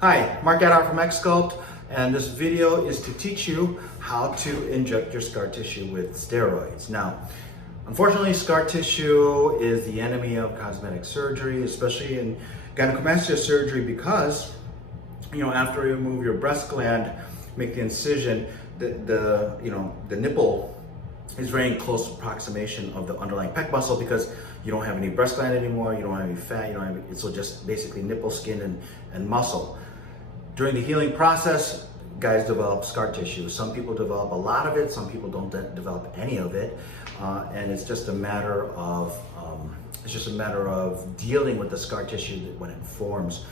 Hi, Marc Adajar from XSculpt, and this video is to teach you how to inject your scar tissue with steroids. Now, unfortunately, scar tissue is the enemy of cosmetic surgery, especially in gynecomastia surgery, because after you remove your breast gland, make the incision, the nipple is very in close approximation of the underlying pec muscle because you don't have any breast gland anymore, you don't have any fat, so just basically nipple, skin, and muscle. During the healing process, guys develop scar tissue. Some people develop a lot of it, some people don't develop any of it, and it's just a matter of dealing with the scar tissue when it forms.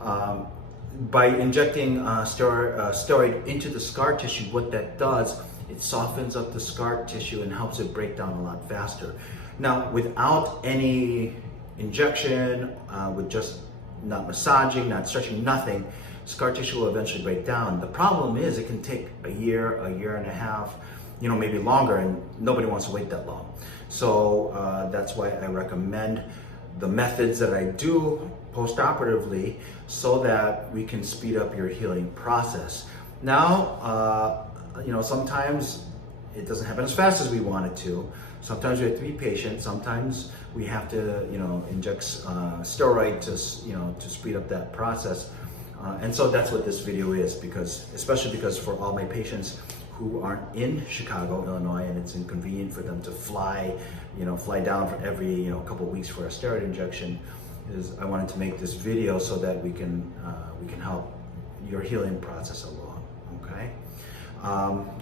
By injecting steroid into the scar tissue, what that does, it softens up the scar tissue and helps it break down a lot faster. Now, without any injection, with just not massaging, not stretching, nothing, scar tissue will eventually break down. The problem is it can take a year and a half, maybe longer, and nobody wants to wait that long. So that's why I recommend the methods that I do post-operatively so that we can speed up your healing process. Now, sometimes it doesn't happen as fast as we want it to. Sometimes we have to be patient. Sometimes we have to, inject steroid to speed up that process. And so that's what this video is, especially because for all my patients who aren't in Chicago, Illinois, and it's inconvenient for them to fly down for every couple of weeks for a steroid injection, I wanted to make this video so that we can help your healing process along. Okay.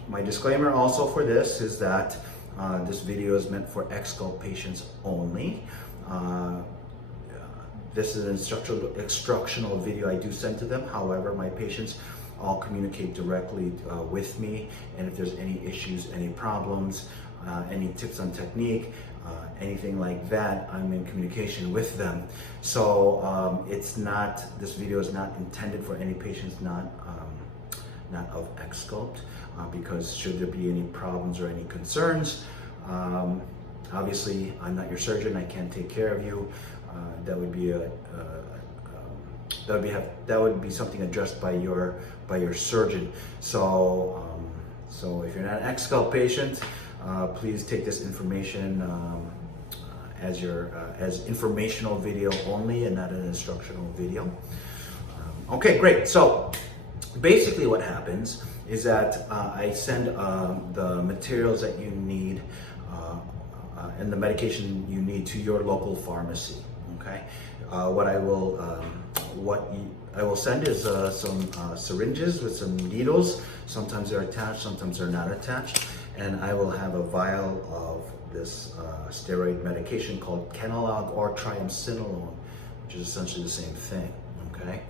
My disclaimer also for this is that this video is meant for XSculpt patients only. This is an instructional video I do send to them. However, my patients all communicate directly with me, and if there's any issues, any problems, any tips on technique, anything like that, I'm in communication with them. So this video is not intended for any patients not of XSculpt, because should there be any problems or any concerns, obviously I'm not your surgeon, I can't take care of you. That would be something addressed by your surgeon. So if you're not an XSculpt patient, please take this information as informational video only and not an instructional video. Okay, great. So basically what happens is that I send the materials that you need and the medication you need to your local pharmacy. Okay, what I will send is some syringes with some needles. Sometimes they're attached, sometimes they're not attached, and I will have a vial of this steroid medication called Kenalog or triamcinolone, which is essentially the same thing. Okay,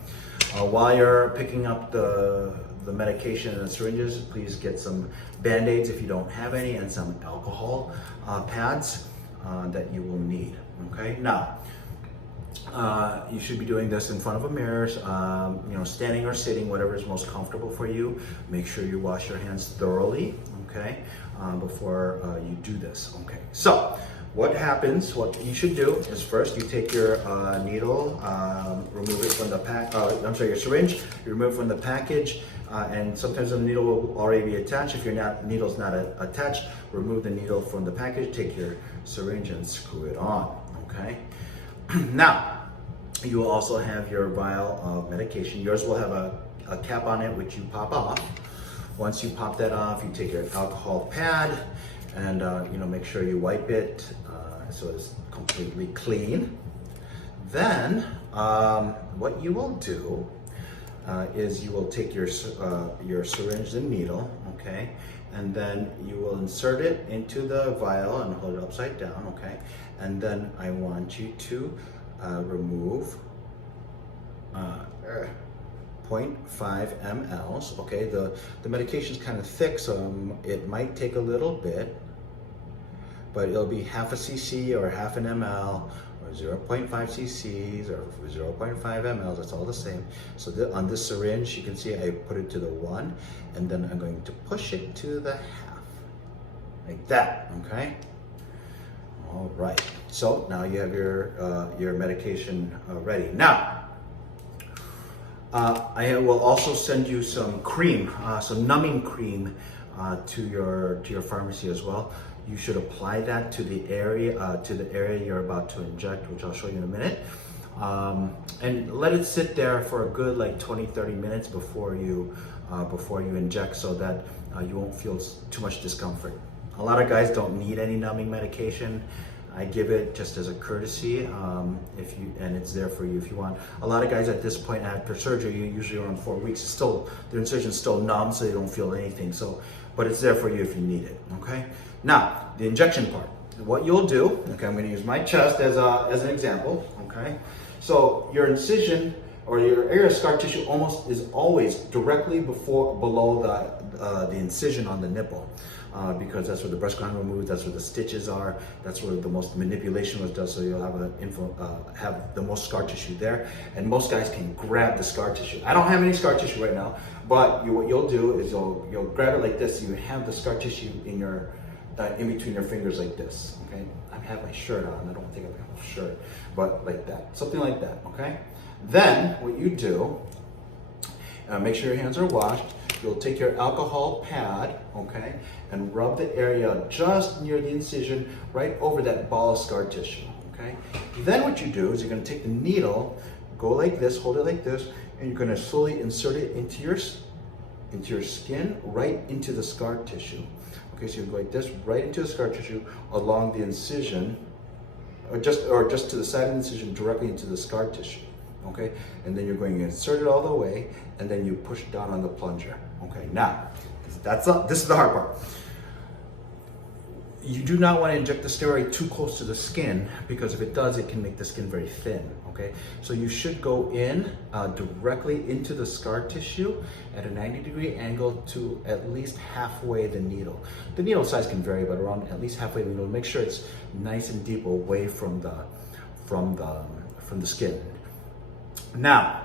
while you're picking up the medication and the syringes, please get some Band-Aids if you don't have any, and some alcohol pads that you will need. Okay, now you should be doing this in front of a mirror, standing or sitting, whatever is most comfortable for you. Make sure you wash your hands thoroughly, okay, before you do this. Okay, so what you should do is first you take your needle, remove it from the your syringe, you remove it from the package, and sometimes the needle will already be attached. If your needle's not attached, remove the needle from the package, take your syringe and screw it on, okay? Now, you will also have your vial of medication. Yours will have a cap on it which you pop off. Once you pop that off, you take your alcohol pad and make sure you wipe it so it's completely clean. Then what you will do is you will take your syringe and needle, okay, and then you will insert it into the vial and hold it upside down, okay, and then I want you to remove 0.5 mLs. Okay, the medication is kind of thick, so it might take a little bit, but it'll be half a cc or half an ml or 0.5 cc's or 0.5 mLs, that's all the same. So on this syringe, you can see I put it to the 1, and then I'm going to push it to the half, like that, okay? All right, so now you have your medication ready. Now, I will also send you some cream, some numbing cream to your pharmacy as well. You should apply that to the area you're about to inject, which I'll show you in a minute. And let it sit there for a good like 20-30 minutes before you inject, so that you won't feel too much discomfort. A lot of guys don't need any numbing medication. I give it just as a courtesy, and it's there for you if you want. A lot of guys at this point after surgery, usually around 4 weeks, their incision's still numb, so they don't feel anything. But it's there for you if you need it. Okay. Now the injection part. What you'll do. Okay, I'm going to use my chest as an example. Okay. So your incision or your area of scar tissue is always directly below the incision on the nipple. Because that's where the breast gland moves, that's where the stitches are, that's where the most manipulation was done, so you'll have the most scar tissue there, and most guys can grab the scar tissue. I don't have any scar tissue right now, but what you'll do is you'll grab it like this, so you have the scar tissue in between your fingers like this, okay? I have my shirt on, I don't think I have a shirt, but like that, something like that, okay? Then what you do, make sure your hands are washed. You'll take your alcohol pad, okay, and rub the area just near the incision, right over that ball of scar tissue, okay? Then what you do is you're gonna take the needle, go like this, hold it like this, and you're gonna slowly insert it into your skin, right into the scar tissue. Okay, so you go like this, right into the scar tissue, along the incision, or just to the side of the incision, directly into the scar tissue. Okay, and then you're going to insert it all the way, and then you push down on the plunger. Okay, now this is the hard part. You do not want to inject the steroid too close to the skin, because if it does, it can make the skin very thin. Okay, so you should go in directly into the scar tissue at a 90-degree angle to at least halfway the needle. The needle size can vary, but around at least halfway the needle. Make sure it's nice and deep away from the skin. Now,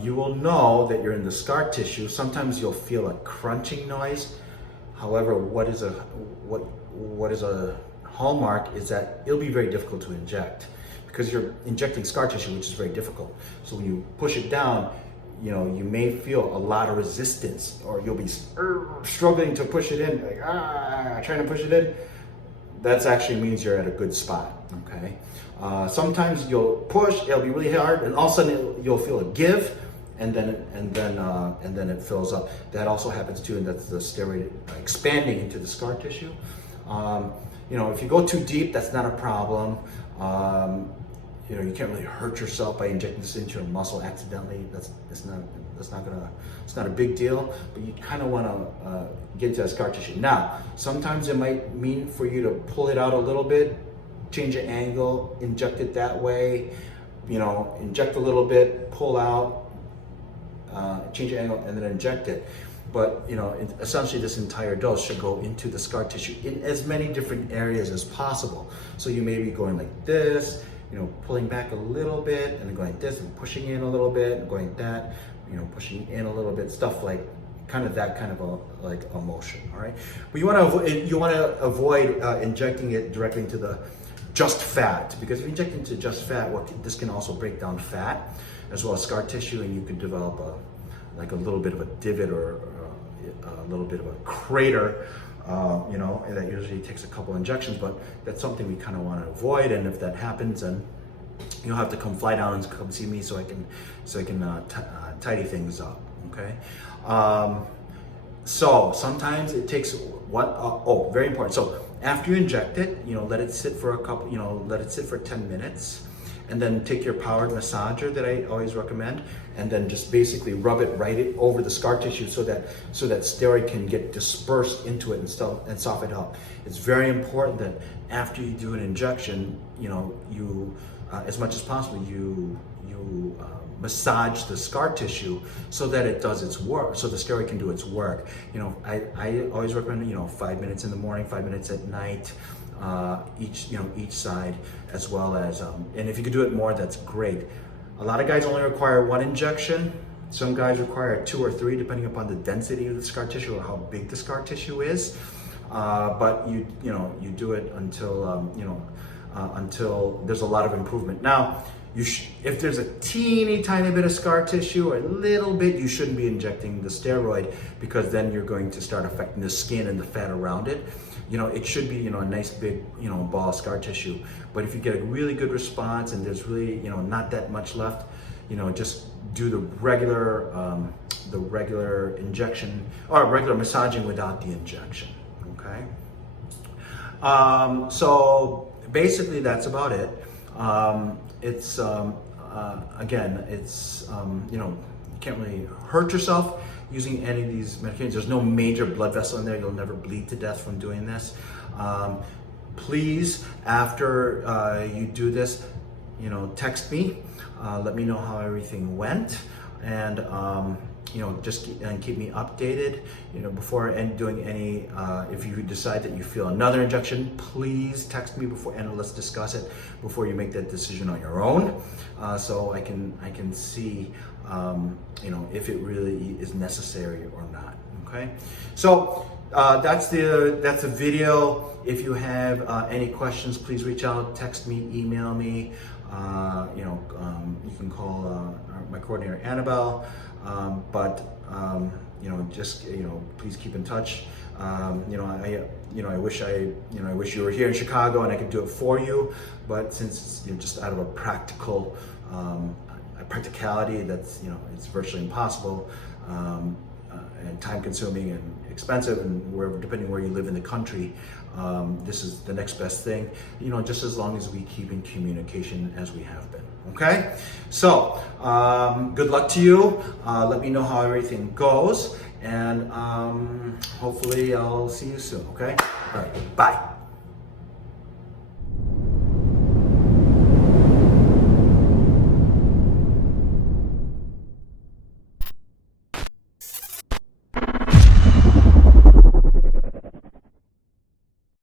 you will know that you're in the scar tissue. Sometimes you'll feel a crunching noise. However, what is a hallmark is that it'll be very difficult to inject, because you're injecting scar tissue, which is very difficult. So when you push it down, you may feel a lot of resistance, or you'll be struggling to push it in, like trying to push it in. That actually means you're at a good spot. Okay. Sometimes you'll push, it'll be really hard, and all of a sudden you'll feel a give, and then it fills up. That also happens too, and that's the steroid expanding into the scar tissue. If you go too deep, that's not a problem. You can't really hurt yourself by injecting this into your muscle accidentally. It's not a big deal, but you kind of want to get into that scar tissue. Now, sometimes it might mean for you to pull it out a little bit, change the angle, inject it that way, inject a little bit, pull out, change the angle, and then inject it. But essentially this entire dose should go into the scar tissue in as many different areas as possible. So you may be going like this, pulling back a little bit, and then going like this, and pushing in a little bit, and going like that, pushing in a little bit, stuff like that kind of a motion. All right, but you want to avoid injecting it directly into the just fat, because if you inject into just fat, this can also break down fat as well as scar tissue, and you could develop a little bit of a divot or a little bit of a crater. And that usually takes a couple injections, but that's something we kind of want to avoid. And if that happens, then you'll have to fly down and come see me so I can tidy things up. Okay. So sometimes it takes very important. So after you inject it, let it sit for let it sit for 10 minutes. And then take your powered massager that I always recommend, and then just basically rub it right over the scar tissue so that steroid can get dispersed into it and soften it up. It's very important that after you do an injection, you as much as possible you massage the scar tissue so that it does its work, so the steroid can do its work. I always recommend 5 minutes in the morning, 5 minutes at night. Each side, as well as and if you could do it more, that's great. A lot of guys only require 1 injection. Some guys require 2 or 3, depending upon the density of the scar tissue or how big the scar tissue is. But you do it until until there's a lot of improvement. Now, if there's a teeny tiny bit of scar tissue or a little bit, you shouldn't be injecting the steroid, because then you're going to start affecting the skin and the fat around it. It should be, a nice big, ball of scar tissue. But if you get a really good response and there's really, not that much left, just do the regular injection or regular massaging without the injection. Okay. So basically that's about it. It's again, it's you can't really hurt yourself using any of these medications. There's no major blood vessel in there. You'll never bleed to death from doing this. Please, after you do this, text me. Let me know how everything went, and just keep me updated. Before doing any, if you decide that you feel another injection, please text me before, and let's discuss it before you make that decision on your own, so I can see if it really is necessary or not. Okay, so that's the video. If you have any questions, please reach out, text me, email me. You can call my coordinator Annabelle, just please keep in touch. I wish you were here in Chicago and I could do it for you, but since just out of a practicality, that's it's virtually impossible, and time consuming and expensive, and depending where you live in the country, this is the next best thing, just as long as we keep in communication as we have been. Okay, so good luck to you. Let me know how everything goes, and hopefully I'll see you soon. Okay, all right, bye.